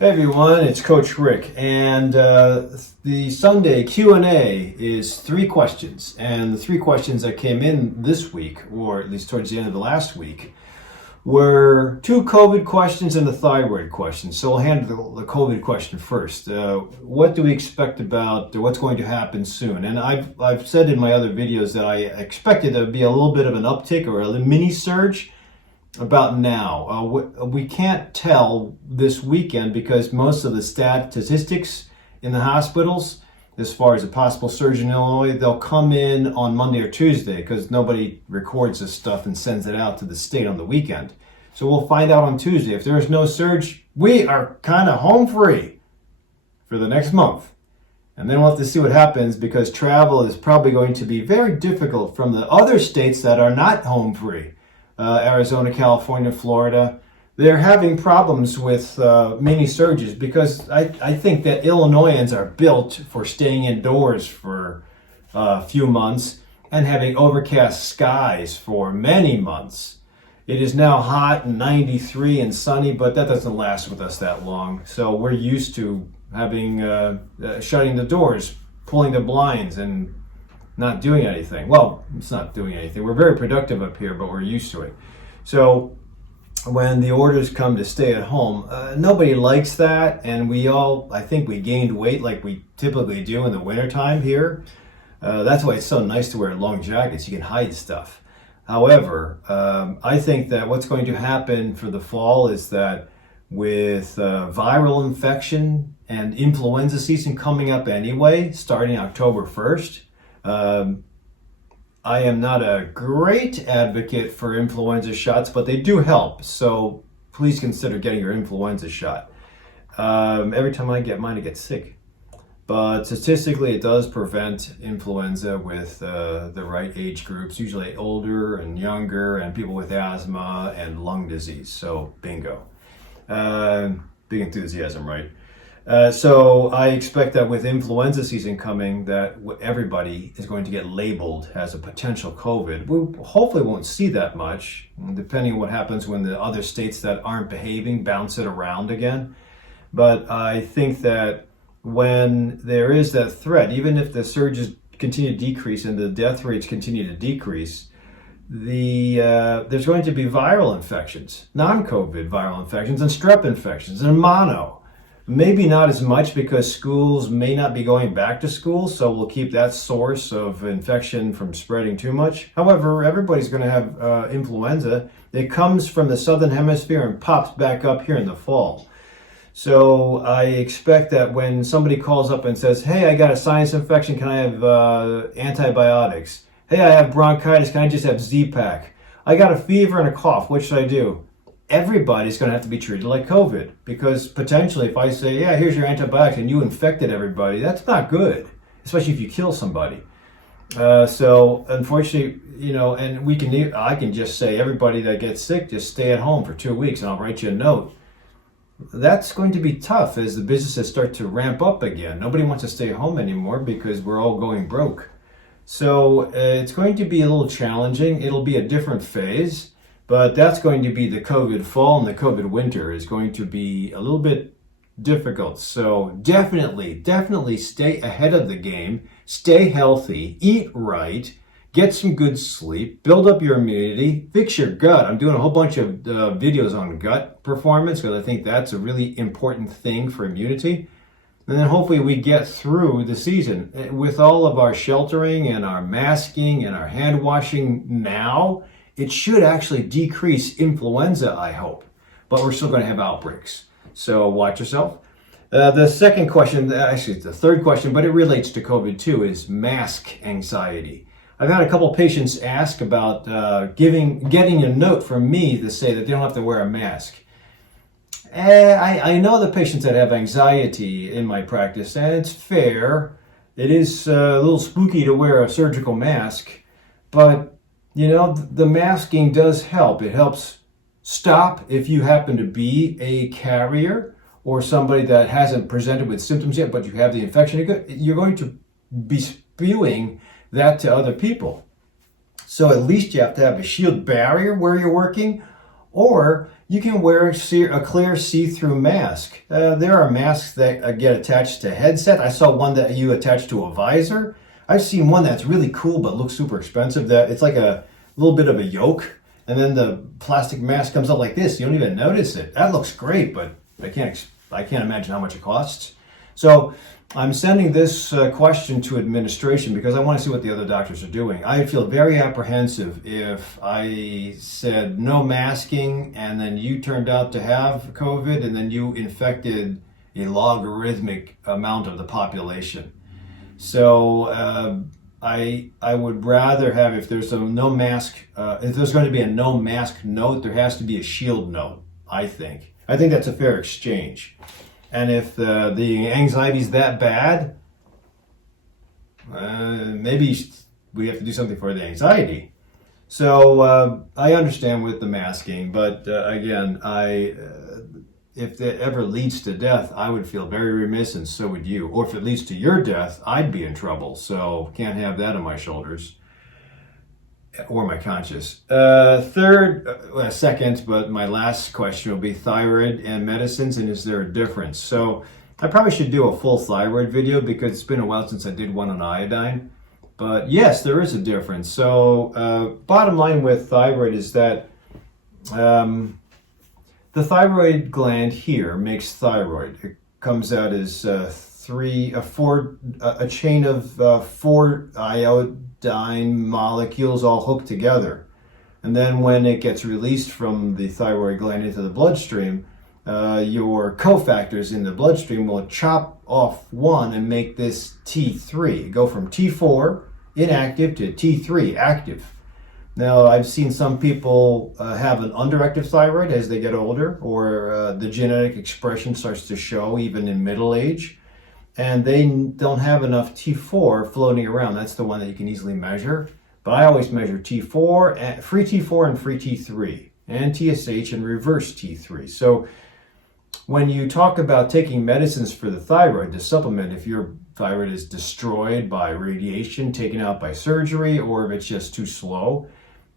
Hey everyone, it's Coach Rick, and the Sunday Q&A is 3 questions, and the 3 questions that came in this week, or at least towards the end of the last week, were 2 COVID questions and a thyroid question. So we'll handle the COVID question first. What do we expect about what's going to happen soon? And I've said in my other videos that I expected there would be a little bit of an uptick or a mini surge about now. We can't tell this weekend because most of the statistics in the hospitals, as far as a possible surge in Illinois, they'll come in on Monday or Tuesday because nobody records this stuff and sends it out to the state on the weekend. So we'll find out on Tuesday. If there is no surge, we are kind of home free for the next month. And then we'll have to see what happens because travel is probably going to be very difficult from the other states that are not home free. Arizona, California, Florida, they're having problems with mini surges because I think that Illinoisans are built for staying indoors for a few months and having overcast skies for many months. It is now hot and 93 and sunny, but that doesn't last with us that long. So we're used to having shutting the doors, pulling the blinds, and not doing anything. Well, it's not doing anything. We're very productive up here, but we're used to it. So when the orders come to stay at home, nobody likes that. And I think we gained weight like we typically do in the wintertime here. That's why it's so nice to wear long jackets. You can hide stuff. However, I think that what's going to happen for the fall is that with viral infection and influenza season coming up anyway, starting October 1st, I am not a great advocate for influenza shots, but they do help. So please consider getting your influenza shot. Every time I get mine, I get sick. But statistically, it does prevent influenza with the right age groups, usually older and younger, and people with asthma and lung disease. So bingo. Big enthusiasm, right? So I expect that with influenza season coming, that everybody is going to get labeled as a potential COVID. We hopefully won't see that much, depending on what happens when the other states that aren't behaving bounce it around again. But I think that when there is that threat, even if the surges continue to decrease and the death rates continue to decrease, there's going to be viral infections, non-COVID viral infections, and strep infections, and mono. Maybe not as much because schools may not be going back to school, so we'll keep that source of infection from spreading too much. However, everybody's going to have influenza. It comes from the southern hemisphere and pops back up here in the fall. So I expect that when somebody calls up and says, hey, I got a sinus infection, can I have antibiotics? Hey, I have bronchitis, can I just have Z-Pak? I got a fever and a cough, what should I do? Everybody's going to have to be treated like COVID, because potentially if I say, yeah, here's your antibiotics and you infected everybody, that's not good, especially if you kill somebody. So unfortunately, and I can just say everybody that gets sick, just stay at home for 2 weeks and I'll write you a note. That's going to be tough as the businesses start to ramp up again. Nobody wants to stay home anymore because we're all going broke. So it's going to be a little challenging. It'll be a different phase. But that's going to be the COVID fall, and the COVID winter is going to be a little bit difficult. So definitely stay ahead of the game, stay healthy, eat right, get some good sleep, build up your immunity, fix your gut. I'm doing a whole bunch of videos on gut performance because I think that's a really important thing for immunity. And then hopefully we get through the season. With all of our sheltering and our masking and our hand washing now, it should actually decrease influenza, I hope, but we're still going to have outbreaks. So watch yourself. The second question, actually it's the third question, but it relates to COVID too, is mask anxiety. I've had a couple patients ask about getting a note from me to say that they don't have to wear a mask. I know the patients that have anxiety in my practice, and it's fair. It is a little spooky to wear a surgical mask, but the masking does help. It helps stop if you happen to be a carrier or somebody that hasn't presented with symptoms yet, but you have the infection. You're going to be spewing that to other people. So at least you have to have a shield barrier where you're working, Or you can wear a clear see-through mask. There are masks that get attached to headset. I saw one that you attach to a visor. I've seen one that's really cool but looks super expensive. That it's like a little bit of a yoke, and then the plastic mask comes up like this. You don't even notice it. That looks great, but I can't imagine how much it costs. So I'm sending this question to administration because I want to see what the other doctors are doing. I feel very apprehensive if I said no masking and then you turned out to have COVID and then you infected a logarithmic amount of the population. So I would rather have, if there's a no mask, if there's going to be a no mask note, there has to be a shield note, I think. I think that's a fair exchange. And if the anxiety is that bad, maybe we have to do something for the anxiety. So I understand with the masking, but again, if it ever leads to death, I would feel very remiss, and so would you. Or if it leads to your death, I'd be in trouble. So can't have that on my shoulders or my conscience. Second, but my last question will be thyroid and medicines, and is there a difference? So I probably should do a full thyroid video because it's been a while since I did one on iodine. But yes, there is a difference. So bottom line with thyroid is that the thyroid gland here makes thyroid. It comes out as a chain of 4 iodine molecules all hooked together. And then when it gets released from the thyroid gland into the bloodstream, your cofactors in the bloodstream will chop off one and make this T3. Go from T4 inactive to T3 active. Now, I've seen some people have an underactive thyroid as they get older, or the genetic expression starts to show even in middle age, and they don't have enough T4 floating around. That's the one that you can easily measure. But I always measure T4, free T4 and free T3, and TSH and reverse T3. So when you talk about taking medicines for the thyroid to supplement, if your thyroid is destroyed by radiation, taken out by surgery, or if it's just too slow,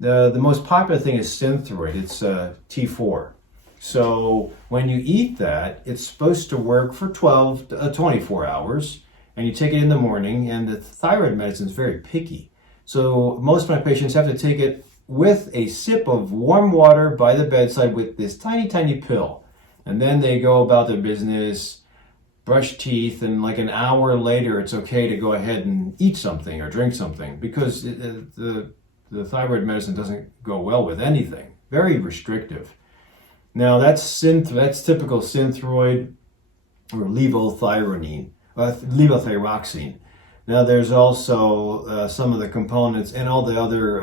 the most popular thing is Synthroid. It's T4. So when you eat that, it's supposed to work for 12 to 24 hours, and you take it in the morning, and the thyroid medicine is very picky. So most of my patients have to take it with a sip of warm water by the bedside with this tiny, tiny pill. And then they go about their business, brush teeth, and like an hour later, it's okay to go ahead and eat something or drink something because the thyroid medicine doesn't go well with anything. Very restrictive. Now that's typical Synthroid or levothyroxine. Now there's also some of the components and all the other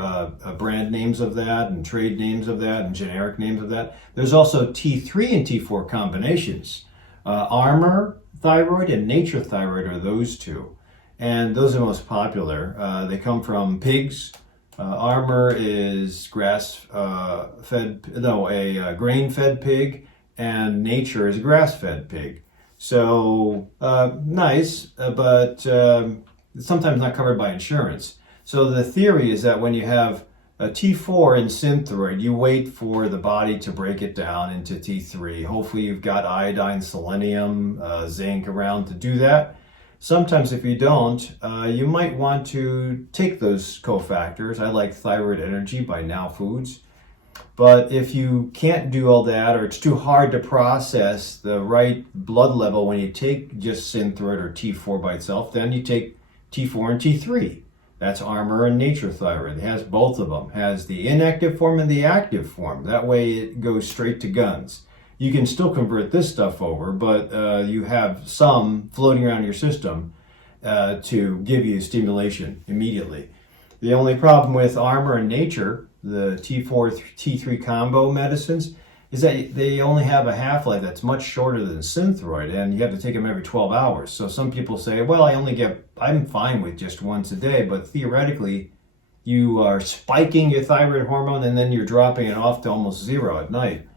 brand names of that and trade names of that and generic names of that. There's also T3 and T4 combinations. Armor thyroid and nature thyroid are those two. And those are most popular. They come from pigs. Armor is grain-fed pig, and nature is a grass-fed pig. So nice, but sometimes not covered by insurance. So the theory is that when you have a T4 in Synthroid, you wait for the body to break it down into T3. Hopefully you've got iodine, selenium, zinc around to do that. Sometimes if you don't, you might want to take those cofactors. I like Thyroid Energy by Now Foods. But if you can't do all that, or it's too hard to process the right blood level when you take just Synthroid or T4 by itself, then you take T4 and T3. That's Armor and Nature Thyroid. It has both of them. It has the inactive form and the active form. That way it goes straight to guns. You can still convert this stuff over, but you have some floating around your system to give you stimulation immediately. The only problem with Armor and Nature, the T4, T3 combo medicines, is that they only have a half-life that's much shorter than Synthroid, and you have to take them every 12 hours. So some people say, well, I'm fine with just once a day, but theoretically, you are spiking your thyroid hormone and then you're dropping it off to almost zero at night.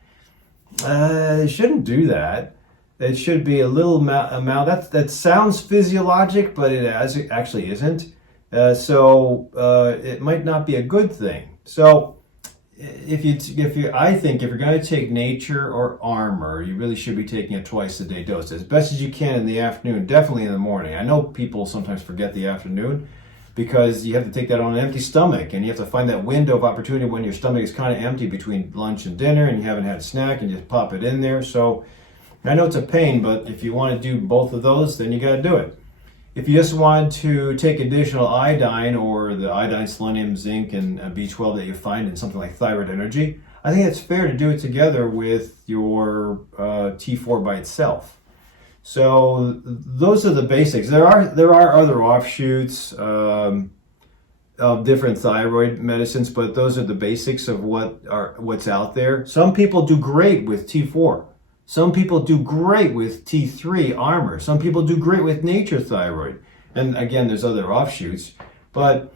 It shouldn't do that. It should be a little amount. That sounds physiologic, but it actually isn't. So it might not be a good thing. So I think if you're going to take Nature or Armor, you really should be taking a twice a day dose, as best as you can in the afternoon, definitely in the morning. I know people sometimes forget the afternoon because you have to take that on an empty stomach, and you have to find that window of opportunity when your stomach is kind of empty between lunch and dinner, and you haven't had a snack, and you just pop it in there. So I know it's a pain, but if you want to do both of those, then you got to do it. If you just want to take additional iodine, or the iodine, selenium, zinc, and B12 that you find in something like Thyroid Energy, I think it's fair to do it together with your T4 by itself. So those are the basics. There are other offshoots of different thyroid medicines, but those are the basics of what's out there. Some people do great with T4. Some people do great with T3 Armor. Some people do great with Nature Thyroid. And again, there's other offshoots. But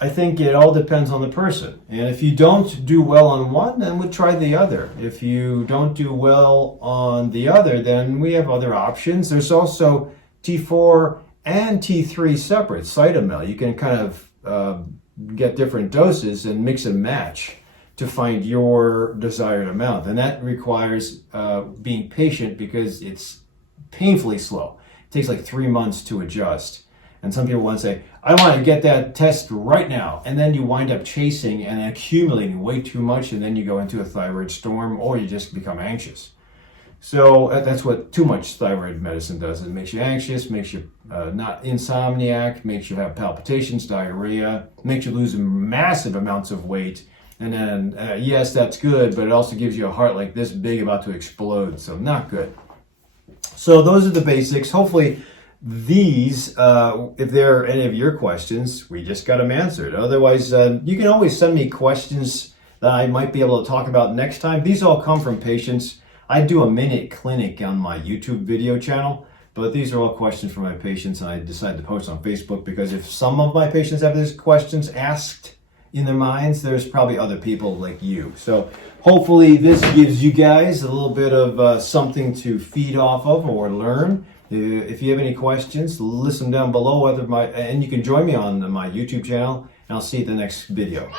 I think it all depends on the person. And if you don't do well on one, then we'll try the other. If you don't do well on the other, then we have other options. There's also T4 and T3 separate, Cytomel. You can kind of get different doses and mix and match to find your desired amount. And that requires being patient because it's painfully slow. It takes like 3 months to adjust. And some people want to say, I want to get that test right now. And then you wind up chasing and accumulating way too much, and then you go into a thyroid storm, or you just become anxious. So that's what too much thyroid medicine does. It makes you anxious, makes you not insomniac, makes you have palpitations, diarrhea, makes you lose massive amounts of weight. And then, yes, that's good, but it also gives you a heart like this big about to explode. So not good. So those are the basics. Hopefully these, if there are any of your questions, we just got them answered. Otherwise, you can always send me questions that I might be able to talk about next time. These all come from patients. I do a minute clinic on my YouTube video channel, but these are all questions from my patients, and I decided to post on Facebook because if some of my patients have these questions asked in their minds, there's probably other people like you. So hopefully this gives you guys a little bit of something to feed off of or learn. If you have any questions, list them down below, and you can join me on my YouTube channel, and I'll see you at the next video.